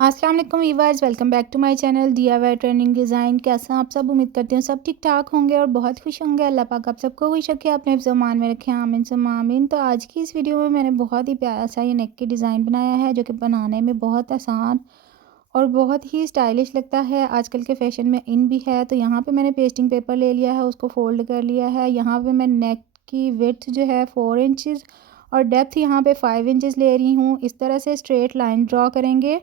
अस्सलाम वालेकुम viewers, welcome back to my channel DIY trending design. कैसे हैं आप सब? उम्मीद करती हूँ सब ठीक ठाक होंगे और बहुत खुश होंगे। अल्लाह पाक आप सबको खुश रखे, अपने हिफ्ज़ अमान में रखें, आमीन सुम्मा आमीन। तो आज की इस वीडियो में मैंने बहुत ही प्यारा सा ये नेक की डिज़ाइन बनाया है, जो कि बनाने में बहुत आसान और बहुत ही स्टाइलिश लगता है। आजकल के फैशन में इन भी है। तो यहाँ पर मैंने पेस्टिंग पेपर ले लिया है, उसको फ़ोल्ड कर लिया है। यहाँ पर मैं नेक की विड्थ जो है 4 इंचज़ और डेप्थ यहाँ पे 5 इंचज़ ले रही हूँ। इस तरह से स्ट्रेट लाइन ड्रॉ करेंगे।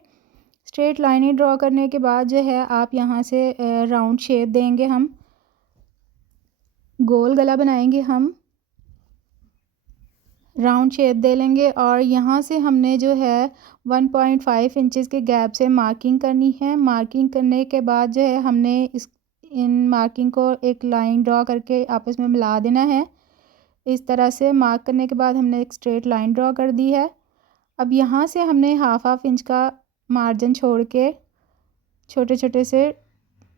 स्ट्रेट लाइनें ड्रॉ करने के बाद जो है आप यहाँ से राउंड शेप देंगे, हम गोल गला बनाएंगे, हम राउंड शेप दे लेंगे। और यहाँ से हमने जो है 1.5 इंचज़ के गैप से मार्किंग करनी है। मार्किंग करने के बाद जो है हमने इन मार्किंग को एक लाइन ड्रॉ करके आपस में मिला देना है। इस तरह से मार्क करने के बाद हमने एक स्ट्रेट लाइन ड्रॉ कर दी है। अब यहाँ से हमने हाफ इंच का मार्जिन छोड़ के छोटे छोटे से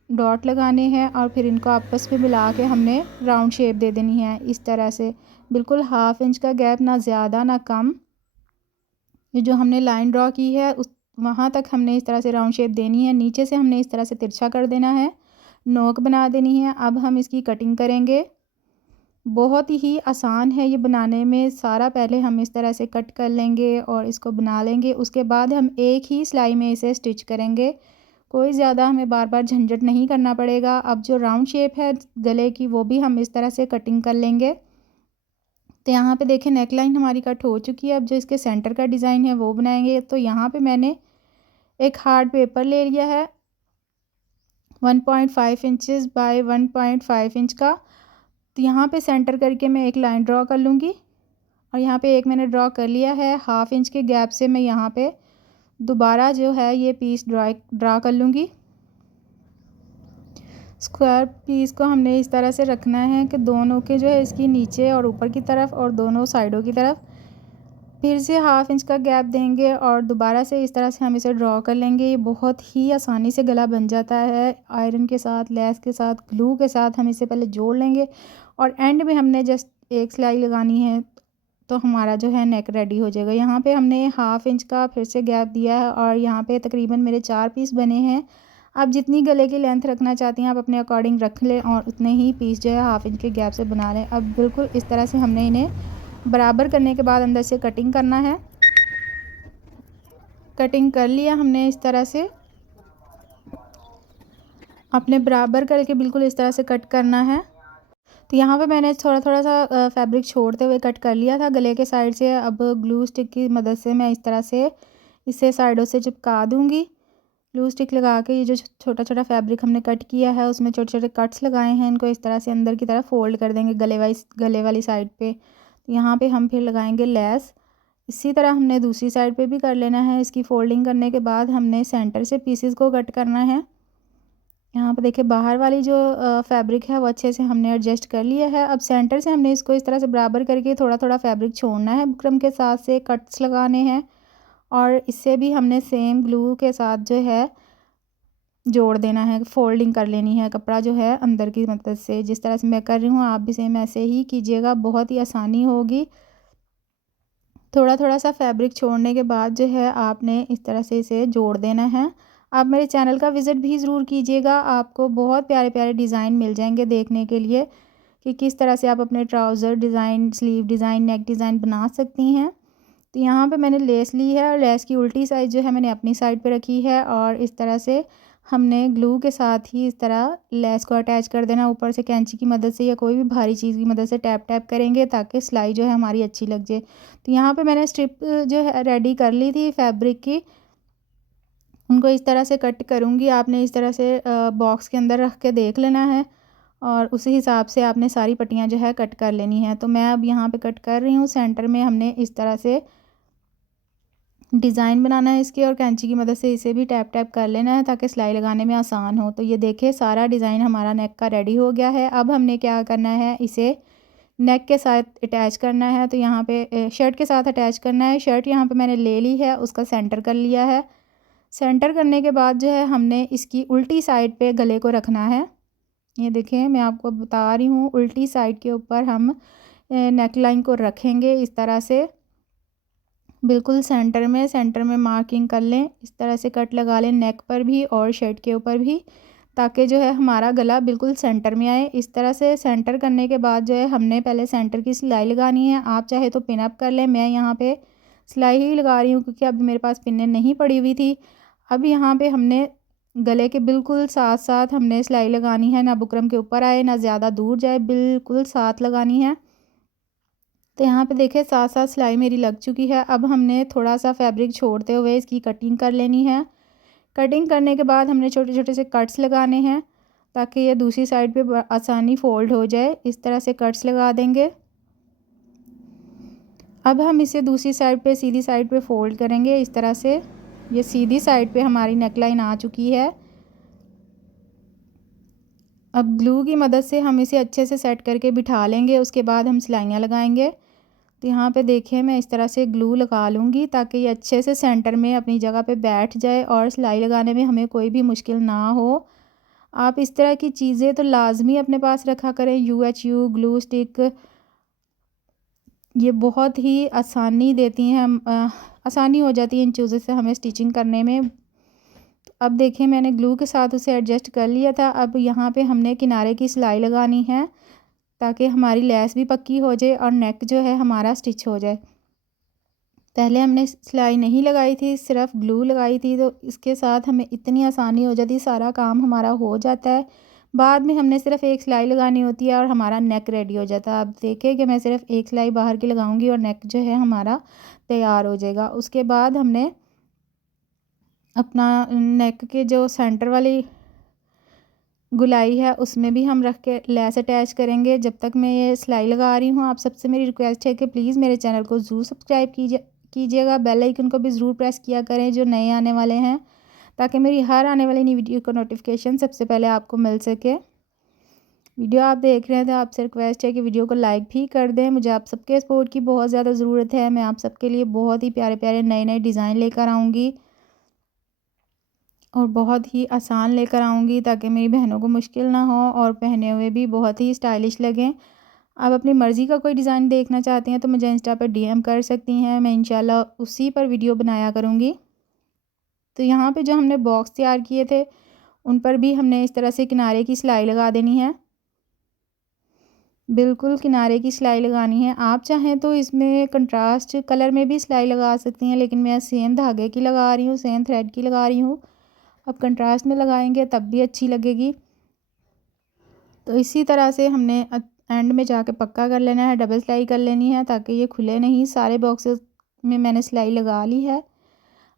डॉट लगाने हैं और फिर इनको आपस में मिला के हमने राउंड शेप दे देनी है। इस तरह से बिल्कुल हाफ इंच का गैप, ना ज़्यादा ना कम। ये जो हमने लाइन ड्रॉ की है उस वहाँ तक हमने इस तरह से राउंड शेप देनी है। नीचे से हमने इस तरह से तिरछा कर देना है, नोक बना देनी है। अब हम इसकी कटिंग करेंगे। बहुत ही आसान है ये बनाने में। सारा पहले हम इस तरह से कट कर लेंगे और इसको बना लेंगे। उसके बाद हम एक ही सिलाई में इसे स्टिच करेंगे। कोई ज़्यादा हमें बार बार झंझट नहीं करना पड़ेगा। अब जो राउंड शेप है गले की, वो भी हम इस तरह से कटिंग कर लेंगे। तो यहाँ पे देखें नेक लाइन हमारी कट हो चुकी है। अब जो इसके सेंटर का डिज़ाइन है वो बनाएंगे। तो यहाँ पे मैंने एक हार्ड पेपर ले लिया है 1.5 इंचज़ बाय 1.5 इंच का। तो यहाँ पे सेंटर करके मैं एक लाइन ड्रॉ कर लूँगी और यहाँ पे एक मैंने ड्रॉ कर लिया है। हाफ इंच के गैप से मैं यहाँ पे दोबारा जो है ये पीस ड्रा कर लूँगी। स्क्वायर पीस को हमने इस तरह से रखना है कि दोनों के जो है इसकी नीचे और ऊपर की तरफ और दोनों साइडों की तरफ फिर से हाफ इंच का गैप देंगे और दोबारा से इस तरह से हम इसे ड्रॉ कर लेंगे। ये बहुत ही आसानी से गला बन जाता है। आयरन के साथ, लेस के साथ, ग्लू के साथ हम इसे पहले जोड़ लेंगे और एंड में हमने जस्ट एक सिलाई लगानी है तो हमारा जो है नेक रेडी हो जाएगा। यहाँ पे हमने हाफ इंच का फिर से गैप दिया है और यहाँ पे तकरीबन मेरे 4 पीस बने हैं। आप जितनी गले की लेंथ रखना चाहती हैं आप अपने अकॉर्डिंग रख लें और उतने ही पीस जो है हाफ इंच के गैप से बना लें। अब बिल्कुल इस तरह से हमने इन्हें बराबर करने के बाद अंदर से कटिंग करना है। कटिंग कर लिया हमने इस तरह से, अपने बराबर करके बिल्कुल इस तरह से कट करना है। तो यहाँ पे मैंने थोड़ा थोड़ा सा फैब्रिक छोड़ते हुए कट कर लिया था गले के साइड से। अब ग्लू स्टिक की मदद से मैं इस तरह से इसे साइडों से चिपका दूँगी। ग्लू स्टिक लगा के ये जो छोटा छोटा फैब्रिक हमने कट किया है उसमें छोटे छोटे कट्स लगाए हैं, इनको इस तरह से अंदर की तरफ फोल्ड कर देंगे गले वाली साइड पे। तो यहाँ पे हम फिर लगाएंगे लेस। इसी तरह हमने दूसरी साइड पे भी कर लेना है। इसकी फोल्डिंग करने के बाद हमने सेंटर से पीसेस को कट करना है। यहाँ पे देखिए बाहर वाली जो फैब्रिक है वो अच्छे से हमने एडजस्ट कर लिया है। अब सेंटर से हमने इसको इस तरह से बराबर करके थोड़ा थोड़ा फैब्रिक छोड़ना है, बुकरम के साथ से कट्स लगाने हैं और इससे भी हमने सेम ग्लू के साथ जो है जोड़ देना है, फोल्डिंग कर लेनी है कपड़ा जो है अंदर की मदद से। जिस तरह से मैं कर रही हूँ आप भी सेम ऐसे ही कीजिएगा, बहुत ही आसानी होगी। थोड़ा थोड़ा सा फैब्रिक छोड़ने के बाद जो है आपने इस तरह से इसे जोड़ देना है। आप मेरे चैनल का विज़िट भी ज़रूर कीजिएगा, आपको बहुत प्यारे प्यारे डिज़ाइन मिल जाएंगे देखने के लिए कि किस तरह से आप अपने ट्राउज़र डिज़ाइन, स्लीव डिज़ाइन, नेक डिज़ाइन बना सकती हैं। तो यहाँ पे मैंने लेस ली है और लेस की उल्टी साइड जो है मैंने अपनी साइड पे रखी है और इस तरह से हमने ग्लू के साथ ही इस तरह लेस को अटैच कर देना। ऊपर से कैंची की मदद से या कोई भी भारी चीज़ की मदद से टैप टैप करेंगे ताकि सिलाई जो है हमारी अच्छी लग जाए। तो यहाँ पे मैंने स्ट्रिप जो है रेडी कर ली थी फैब्रिक की, उनको इस तरह से कट करूँगी। आपने इस तरह से बॉक्स के अंदर रख के देख लेना है और उसी हिसाब से आपने सारी पट्टियाँ जो है कट कर लेनी है। तो मैं अब यहाँ पे कट कर रही हूँ। सेंटर में हमने इस तरह से डिज़ाइन बनाना है इसके और कैंची की मदद से इसे भी टैप टैप कर लेना है ताकि सिलाई लगाने में आसान हो। तो ये देखिए सारा डिज़ाइन हमारा नेक का रेडी हो गया है। अब हमने क्या करना है, इसे नेक के साथ अटैच करना है। तो यहाँ पे शर्ट के साथ अटैच करना है। शर्ट यहाँ पे मैंने ले ली है, उसका सेंटर कर लिया है। सेंटर करने के बाद जो है हमने इसकी उल्टी साइड पे गले को रखना है। ये देखिए मैं आपको बता रही हूँ, उल्टी साइड के ऊपर हम नेक लाइन को रखेंगे इस तरह से। बिल्कुल सेंटर में मार्किंग कर लें। इस तरह से कट लगा लें नेक पर भी और शर्ट के ऊपर भी, ताकि जो है हमारा गला बिल्कुल सेंटर में आए। इस तरह से सेंटर करने के बाद जो है हमने पहले सेंटर की सिलाई लगानी है। आप चाहे तो पिन अप कर लें, मैं यहाँ पे सिलाई ही लगा रही हूँ क्योंकि अभी मेरे पास पिनें नहीं पड़ी हुई थी। अब यहाँ पे हमने गले के बिल्कुल साथ साथ हमने सिलाई लगानी है, ना बुकरम के ऊपर आए ना ज़्यादा दूर जाए, बिल्कुल साथ लगानी है। तो यहाँ पे देखिए साथ साथ सिलाई मेरी लग चुकी है। अब हमने थोड़ा सा फैब्रिक छोड़ते हुए इसकी कटिंग कर लेनी है। कटिंग करने के बाद हमने छोटे छोटे से कट्स लगाने हैं ताकि ये दूसरी साइड पे आसानी फ़ोल्ड हो जाए। इस तरह से कट्स लगा देंगे। अब हम इसे दूसरी साइड पे सीधी साइड पे फ़ोल्ड करेंगे इस तरह से। ये सीधी साइड पे हमारी नेकलाइन आ चुकी है। अब ग्लू की मदद से हम इसे अच्छे से सेट करके बिठा लेंगे, उसके बाद हम सिलाइयाँ लगाएंगे। तो यहाँ पे देखिए मैं इस तरह से ग्लू लगा लूँगी ताकि ये अच्छे से सेंटर में अपनी जगह पे बैठ जाए और सिलाई लगाने में हमें कोई भी मुश्किल ना हो। आप इस तरह की चीज़ें तो लाजमी अपने पास रखा करें। UHU ग्लू स्टिक ये बहुत ही आसानी देती हैं, आसानी हो जाती है इन चीज़ों से हमें स्टिचिंग करने में। अब देखिए मैंने ग्लू के साथ उसे एडजस्ट कर लिया था। अब यहाँ पे हमने किनारे की सिलाई लगानी है ताकि हमारी लेस भी पक्की हो जाए और नेक जो है हमारा स्टिच हो जाए। पहले हमने सिलाई नहीं लगाई थी, सिर्फ ग्लू लगाई थी, तो इसके साथ हमें इतनी आसानी हो जाती, सारा काम हमारा हो जाता है। बाद में हमने सिर्फ एक सिलाई लगानी होती है और हमारा नेक रेडी हो जाता है। अब देखिए कि मैं सिर्फ एक सिलाई बाहर की लगाऊंगी और नेक जो है हमारा तैयार हो जाएगा। उसके बाद हमने अपना नेक के जो सेंटर वाली गुलाई है उसमें भी हम रख के लेस अटैच करेंगे। जब तक मैं ये सिलाई लगा रही हूँ आप सबसे मेरी रिक्वेस्ट है कि प्लीज़ मेरे चैनल को ज़रूर सब्सक्राइब कीजिएगा, बेल आइकन को भी ज़रूर प्रेस किया करें जो नए आने वाले हैं, ताकि मेरी हर आने वाली नई वीडियो का नोटिफिकेशन सबसे पहले आपको मिल सके। वीडियो आप देख रहे हैं तो आपसे रिक्वेस्ट है कि वीडियो को लाइक भी कर दें। मुझे आप सबके सपोर्ट की बहुत ज़्यादा ज़रूरत है। मैं आप सबके लिए बहुत ही प्यारे प्यारे नए नए डिज़ाइन लेकर आऊँगी और बहुत ही आसान लेकर आऊँगी ताकि मेरी बहनों को मुश्किल ना हो और पहने हुए भी बहुत ही स्टाइलिश लगें। आप अपनी मर्ज़ी का कोई डिज़ाइन देखना चाहती हैं तो मुझे इंस्टा पर DM कर सकती हैं, मैं इंशाल्लाह उसी पर वीडियो बनाया करूँगी। तो यहाँ पे जो हमने बॉक्स तैयार किए थे उन पर भी हमने इस तरह से किनारे की सिलाई लगा देनी है। बिल्कुल किनारे की सिलाई लगानी है। आप चाहें तो इसमें कंट्रास्ट कलर में भी सिलाई लगा सकती हैं, लेकिन मैं सेम धागे की लगा रही हूँ, सेम थ्रेड की लगा रही हूँ। अब कंट्रास्ट में लगाएंगे तब भी अच्छी लगेगी। तो इसी तरह से हमने एंड में जाके पक्का कर लेना है, डबल सिलाई कर लेनी है ताकि ये खुले नहीं। सारे बॉक्सेस में मैंने सिलाई लगा ली है।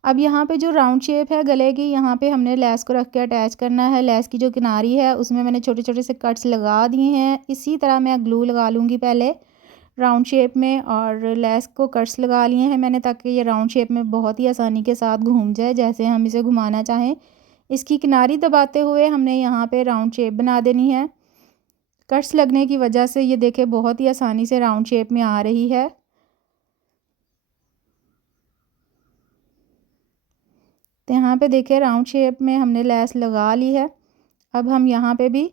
अब यहाँ पे जो राउंड शेप है गले की, यहाँ पे हमने लेस को रख के अटैच करना है। लेस की जो किनारी है उसमें मैंने छोटे छोटे से कट्स लगा दिए हैं। इसी तरह मैं ग्लू लगा लूँगी पहले राउंड शेप में, और लेस को कट्स लगा लिए हैं मैंने ताकि ये राउंड शेप में बहुत ही आसानी के साथ घूम जाए जैसे हम इसे घुमाना चाहें। इसकी किनारी दबाते हुए हमने यहाँ पे राउंड शेप बना देनी है। कट्स लगने की वजह से ये देखें बहुत ही आसानी से राउंड शेप में आ रही है। तो यहाँ पे देखिए राउंड शेप में हमने लेस लगा ली है। अब हम यहाँ पे भी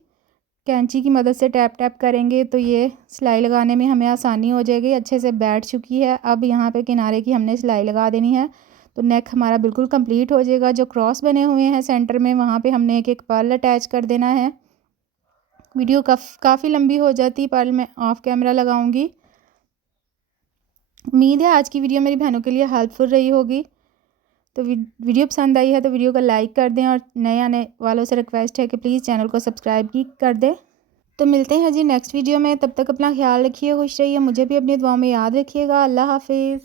कैंची की मदद से टैप टैप करेंगे तो ये सिलाई लगाने में हमें आसानी हो जाएगी। अच्छे से बैठ चुकी है। अब यहाँ पे किनारे की हमने सिलाई लगा देनी है तो नेक हमारा बिल्कुल कंप्लीट हो जाएगा। जो क्रॉस बने हुए हैं सेंटर में वहाँ पे हमने एक एक पर्ल अटैच कर देना है। वीडियो काफ़ी लंबी हो जाती, पर्ल मैं ऑफ कैमरा लगाऊंगी। उम्मीद है आज की वीडियो मेरी बहनों के लिए हेल्पफुल रही होगी। तो वीडियो पसंद आई है तो वीडियो को लाइक कर दें और नए आने वालों से रिक्वेस्ट है कि प्लीज़ चैनल को सब्सक्राइब भी कर दें। तो मिलते हैं जी नेक्स्ट वीडियो में, तब तक अपना ख्याल रखिए, खुश रहिए, मुझे भी अपनी दुआओं में याद रखिएगा। अल्लाह हाफिज़।